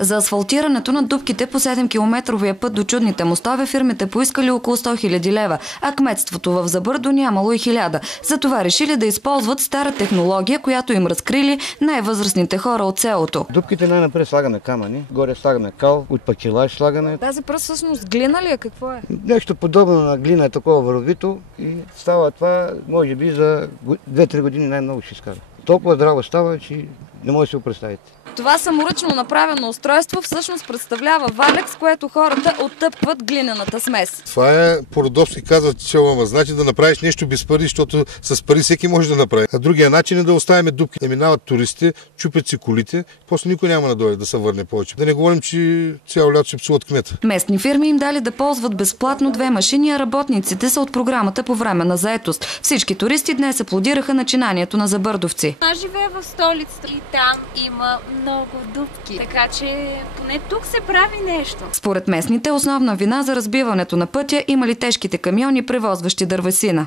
За асфалтирането на дупките по 7-километровия път до чудните мостове фирмите поискали около 100 000 лева, а кметството в Забърдо нямало и 1000. Затова решили да използват стара технология, която им разкрили най-възрастните хора от селото. Дупките най-напред слагаме камъни, горе слагаме кал, от пакелаж слагаме. Тази пръст всъщност глина ли е? Какво е? Нещо подобно на глина е такова вървито и става това, може би за 2-3 години най-много ще изкара. Толкова здраво става, че не може да си го представите. Това саморъчно направено устройство всъщност представлява валяк, с което хората оттъпват глинената смес. Това е по-родовски, казват, че значи да направиш нещо без пари, защото с пари всеки може да направи. А другия начин е да оставим дупки. Да минават туристи, чупят си колите, после никой няма да дойде да се върне повече. Да не говорим, че цяло лято ще псуват кмета. Местни фирми им дали да ползват безплатно 2 машини, а работниците са от програмата по време на заетост. Всички туристи днес аплодираха начинанието на забърдовци. Аз живея в столицата и там има много дупки, така че не тук се прави нещо. Според местните, основна вина за разбиването на пътя имали тежките камиони, превозващи дървесина.